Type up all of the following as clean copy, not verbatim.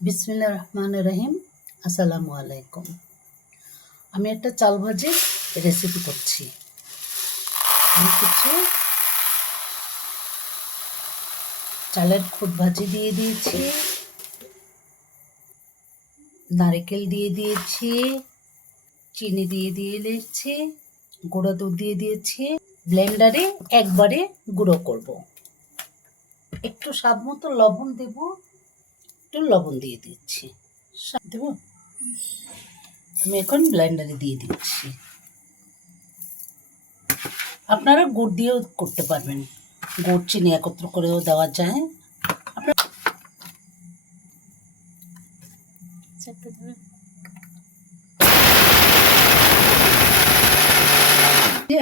বিসমিল্লাহির রহমানির রহিম। আসসালামু আলাইকুম। আমি একটা চাল ভাজির রেসিপি করছি। আমি কিছু চালের খুদ ভাজি দিয়ে দিয়েছি, নারকেল দিয়ে দিয়েছি, চিনি দিয়ে দিয়েছি, গুঁড়ো দুধ দিয়ে দিয়েছি। ব্লেন্ডারে একবারে গুঁড়ো করব। একটু স্বাদ মতো লবণ দেব, একটু লবণ দিয়ে দিচ্ছি। দেব, আমি এখন ব্লেন্ডারে দিয়ে দিচ্ছি। আপনারা গুড় দিয়েও করতে পারবেন, গুড় চিনি একত্র করেও দেওয়া যায়।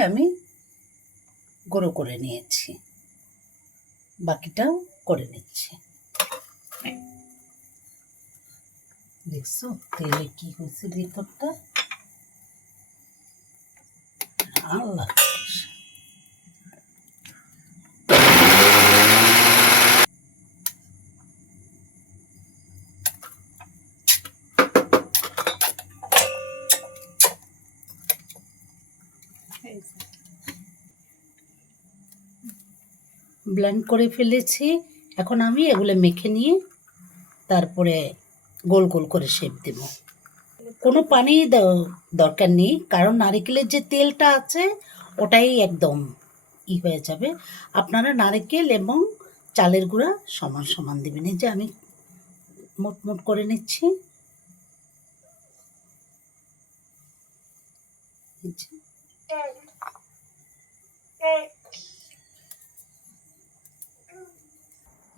আমি গুঁড়ো করে নিয়েছি, বাকিটাও করে নিচ্ছি। দেখছো তেলে কি হয়েছে ভিতরটা? আল্লাহ, ব্লেন্ড করে ফেলেছি। এখন আমি এগুলো মেখে নিয়ে তারপরে গোল গোল করে শেপ দেব। কোনো পানি দরকার নেই, কারণ নারকেলের যে তেলটা আছে ওটাই একদম হয়ে যাবে। আপনারা নারকেল এবং চালের গুঁড়া সমান সমান দেবেন। এই যে আমি মোট মোট করে নিচ্ছি।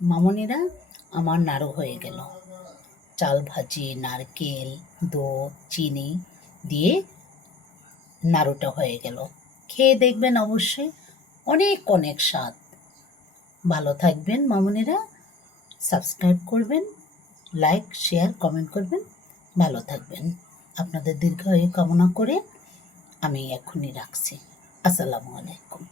মামনিরা, আমার নাড়ু হয়ে গেল। চাল ভাজি, নারকেল, দুধ, চিনি দিয়ে নাড়ুটা হয়ে গেল। খেয়ে দেখবেন অবশ্যই, অনেক অনেক স্বাদ। ভালো থাকবেন মামনিরা, সাবস্ক্রাইব করবেন, লাইক শেয়ার কমেন্ট করবেন। ভালো থাকবেন। আপনাদের দীর্ঘায়ু কামনা করে আমি এখনই রাখছি। আসসালামু আলাইকুম।